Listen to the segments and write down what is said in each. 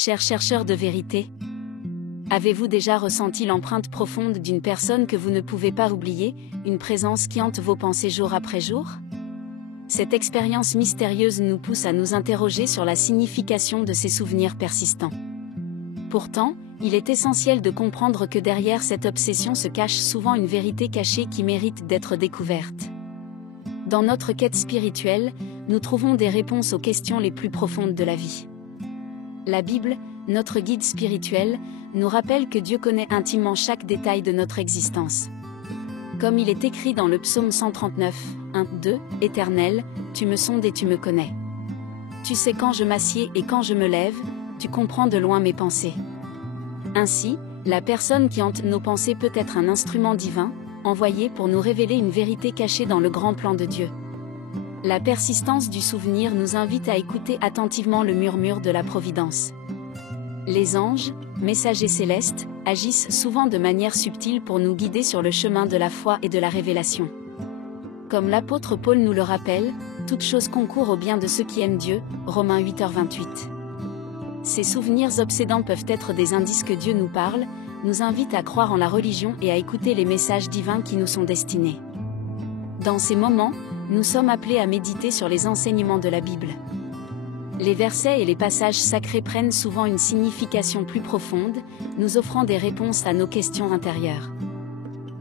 Chers chercheurs de vérité, avez-vous déjà ressenti l'empreinte profonde d'une personne que vous ne pouvez pas oublier, une présence qui hante vos pensées jour après jour? Cette expérience mystérieuse nous pousse à nous interroger sur la signification de ces souvenirs persistants. Pourtant, il est essentiel de comprendre que derrière cette obsession se cache souvent une vérité cachée qui mérite d'être découverte. Dans notre quête spirituelle, nous trouvons des réponses aux questions les plus profondes de la vie. La Bible, notre guide spirituel, nous rappelle que Dieu connaît intimement chaque détail de notre existence. Comme il est écrit dans le psaume 139, 1-2, « Éternel, tu me sondes et tu me connais. Tu sais quand je m'assieds et quand je me lève, tu comprends de loin mes pensées. » Ainsi, la personne qui hante nos pensées peut être un instrument divin, envoyé pour nous révéler une vérité cachée dans le grand plan de Dieu. La persistance du souvenir nous invite à écouter attentivement le murmure de la providence. Les anges, messagers célestes, agissent souvent de manière subtile pour nous guider sur le chemin de la foi et de la révélation. Comme l'apôtre Paul nous le rappelle, toute chose concourt au bien de ceux qui aiment Dieu, Romains 8h28. Ces souvenirs obsédants peuvent être des indices que Dieu nous parle, nous invitent à croire en la religion et à écouter les messages divins qui nous sont destinés. Dans ces moments, nous sommes appelés à méditer sur les enseignements de la Bible. Les versets et les passages sacrés prennent souvent une signification plus profonde, nous offrant des réponses à nos questions intérieures.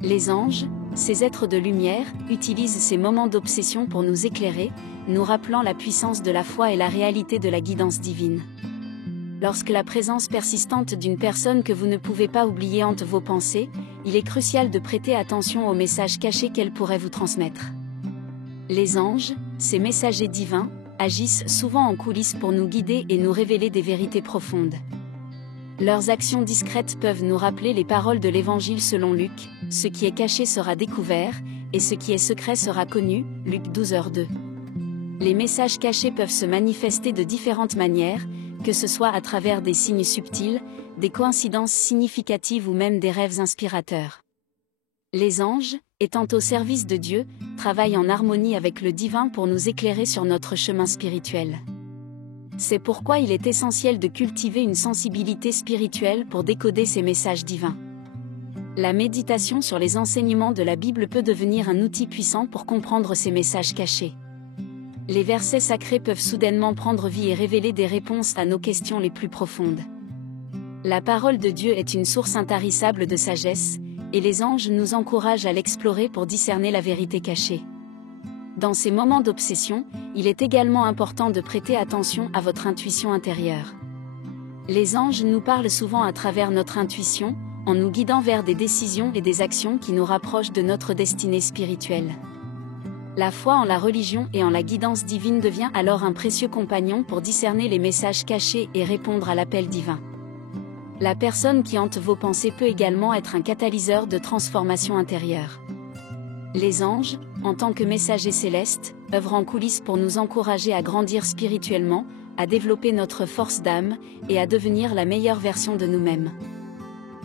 Les anges, ces êtres de lumière, utilisent ces moments d'obsession pour nous éclairer, nous rappelant la puissance de la foi et la réalité de la guidance divine. Lorsque la présence persistante d'une personne que vous ne pouvez pas oublier hante vos pensées, il est crucial de prêter attention aux messages cachés qu'elle pourrait vous transmettre. Les anges, ces messagers divins, agissent souvent en coulisses pour nous guider et nous révéler des vérités profondes. Leurs actions discrètes peuvent nous rappeler les paroles de l'Évangile selon Luc, « Ce qui est caché sera découvert, et ce qui est secret sera connu » Luc 12h2. Les messages cachés peuvent se manifester de différentes manières, que ce soit à travers des signes subtils, des coïncidences significatives ou même des rêves inspirateurs. Les anges, étant au service de Dieu, travaillent en harmonie avec le divin pour nous éclairer sur notre chemin spirituel. C'est pourquoi il est essentiel de cultiver une sensibilité spirituelle pour décoder ces messages divins. La méditation sur les enseignements de la Bible peut devenir un outil puissant pour comprendre ces messages cachés. Les versets sacrés peuvent soudainement prendre vie et révéler des réponses à nos questions les plus profondes. La parole de Dieu est une source intarissable de sagesse, et les anges nous encouragent à l'explorer pour discerner la vérité cachée. Dans ces moments d'obsession, il est également important de prêter attention à votre intuition intérieure. Les anges nous parlent souvent à travers notre intuition, en nous guidant vers des décisions et des actions qui nous rapprochent de notre destinée spirituelle. La foi en la religion et en la guidance divine devient alors un précieux compagnon pour discerner les messages cachés et répondre à l'appel divin. La personne qui hante vos pensées peut également être un catalyseur de transformation intérieure. Les anges, en tant que messagers célestes, œuvrent en coulisses pour nous encourager à grandir spirituellement, à développer notre force d'âme, et à devenir la meilleure version de nous-mêmes.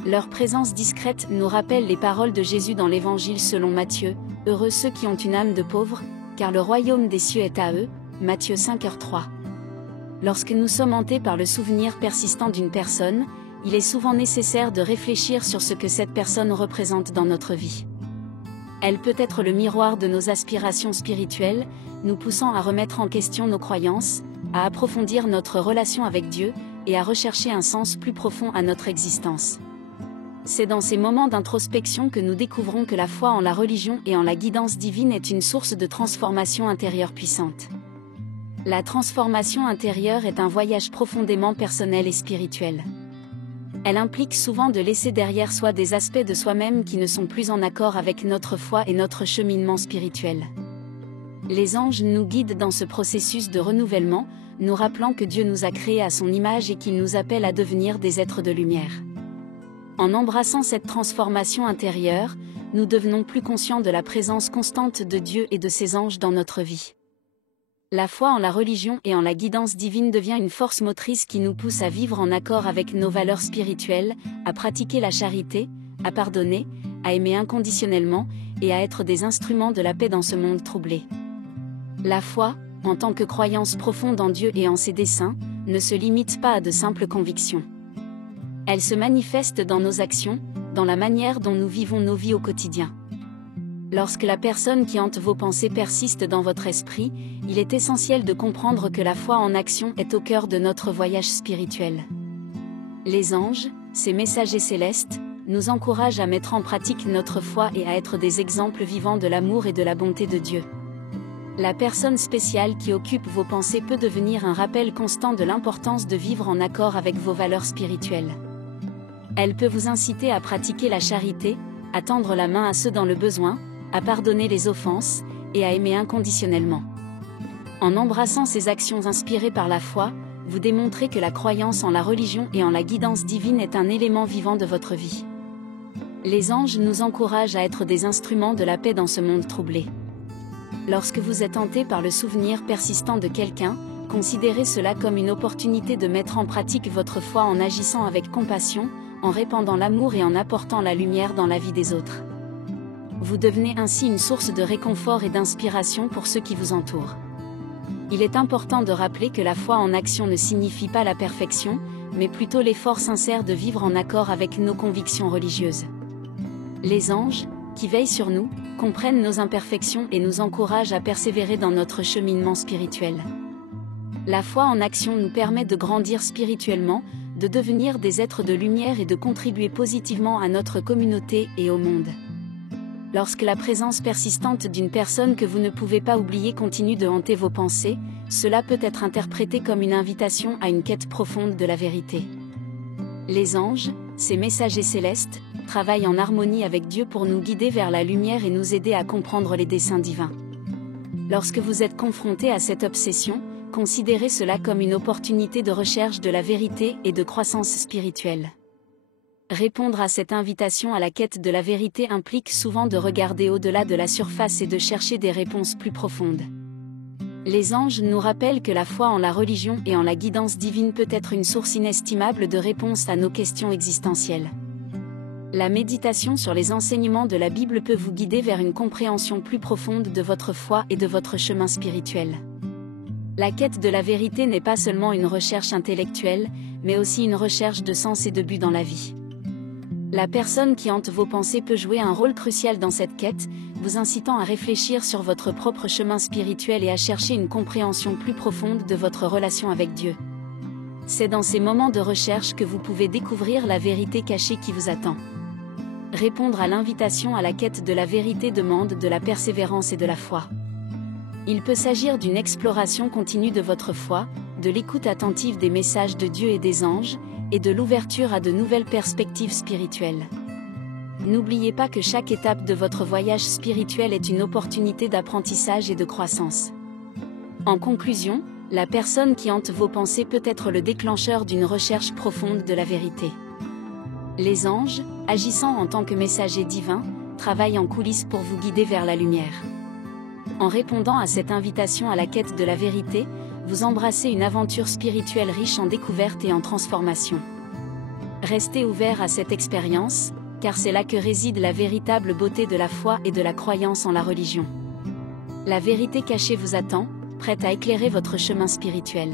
Leur présence discrète nous rappelle les paroles de Jésus dans l'Évangile selon Matthieu, « Heureux ceux qui ont une âme de pauvre, car le royaume des cieux est à eux » Matthieu 5h3. Lorsque nous sommes hantés par le souvenir persistant d'une personne, il est souvent nécessaire de réfléchir sur ce que cette personne représente dans notre vie. Elle peut être le miroir de nos aspirations spirituelles, nous poussant à remettre en question nos croyances, à approfondir notre relation avec Dieu, et à rechercher un sens plus profond à notre existence. C'est dans ces moments d'introspection que nous découvrons que la foi en la religion et en la guidance divine est une source de transformation intérieure puissante. La transformation intérieure est un voyage profondément personnel et spirituel. Elle implique souvent de laisser derrière soi des aspects de soi-même qui ne sont plus en accord avec notre foi et notre cheminement spirituel. Les anges nous guident dans ce processus de renouvellement, nous rappelant que Dieu nous a créés à son image et qu'il nous appelle à devenir des êtres de lumière. En embrassant cette transformation intérieure, nous devenons plus conscients de la présence constante de Dieu et de ses anges dans notre vie. La foi en la religion et en la guidance divine devient une force motrice qui nous pousse à vivre en accord avec nos valeurs spirituelles, à pratiquer la charité, à pardonner, à aimer inconditionnellement, et à être des instruments de la paix dans ce monde troublé. La foi, en tant que croyance profonde en Dieu et en ses desseins, ne se limite pas à de simples convictions. Elle se manifeste dans nos actions, dans la manière dont nous vivons nos vies au quotidien. Lorsque la personne qui hante vos pensées persiste dans votre esprit, il est essentiel de comprendre que la foi en action est au cœur de notre voyage spirituel. Les anges, ces messagers célestes, nous encouragent à mettre en pratique notre foi et à être des exemples vivants de l'amour et de la bonté de Dieu. La personne spéciale qui occupe vos pensées peut devenir un rappel constant de l'importance de vivre en accord avec vos valeurs spirituelles. Elle peut vous inciter à pratiquer la charité, à tendre la main à ceux dans le besoin, à pardonner les offenses, et à aimer inconditionnellement. En embrassant ces actions inspirées par la foi, vous démontrez que la croyance en la religion et en la guidance divine est un élément vivant de votre vie. Les anges nous encouragent à être des instruments de la paix dans ce monde troublé. Lorsque vous êtes hanté par le souvenir persistant de quelqu'un, considérez cela comme une opportunité de mettre en pratique votre foi en agissant avec compassion, en répandant l'amour et en apportant la lumière dans la vie des autres. Vous devenez ainsi une source de réconfort et d'inspiration pour ceux qui vous entourent. Il est important de rappeler que la foi en action ne signifie pas la perfection, mais plutôt l'effort sincère de vivre en accord avec nos convictions religieuses. Les anges, qui veillent sur nous, comprennent nos imperfections et nous encouragent à persévérer dans notre cheminement spirituel. La foi en action nous permet de grandir spirituellement, de devenir des êtres de lumière et de contribuer positivement à notre communauté et au monde. Lorsque la présence persistante d'une personne que vous ne pouvez pas oublier continue de hanter vos pensées, cela peut être interprété comme une invitation à une quête profonde de la vérité. Les anges, ces messagers célestes, travaillent en harmonie avec Dieu pour nous guider vers la lumière et nous aider à comprendre les desseins divins. Lorsque vous êtes confronté à cette obsession, considérez cela comme une opportunité de recherche de la vérité et de croissance spirituelle. Répondre à cette invitation à la quête de la vérité implique souvent de regarder au-delà de la surface et de chercher des réponses plus profondes. Les anges nous rappellent que la foi en la religion et en la guidance divine peut être une source inestimable de réponses à nos questions existentielles. La méditation sur les enseignements de la Bible peut vous guider vers une compréhension plus profonde de votre foi et de votre chemin spirituel. La quête de la vérité n'est pas seulement une recherche intellectuelle, mais aussi une recherche de sens et de but dans la vie. La personne qui hante vos pensées peut jouer un rôle crucial dans cette quête, vous incitant à réfléchir sur votre propre chemin spirituel et à chercher une compréhension plus profonde de votre relation avec Dieu. C'est dans ces moments de recherche que vous pouvez découvrir la vérité cachée qui vous attend. Répondre à l'invitation à la quête de la vérité demande de la persévérance et de la foi. Il peut s'agir d'une exploration continue de votre foi, de l'écoute attentive des messages de Dieu et des anges, et de l'ouverture à de nouvelles perspectives spirituelles. N'oubliez pas que chaque étape de votre voyage spirituel est une opportunité d'apprentissage et de croissance. En conclusion, la personne qui hante vos pensées peut être le déclencheur d'une recherche profonde de la vérité. Les anges, agissant en tant que messagers divins, travaillent en coulisses pour vous guider vers la lumière. En répondant à cette invitation à la quête de la vérité, vous embrassez une aventure spirituelle riche en découvertes et en transformations. Restez ouvert à cette expérience, car c'est là que réside la véritable beauté de la foi et de la croyance en la religion. La vérité cachée vous attend, prête à éclairer votre chemin spirituel.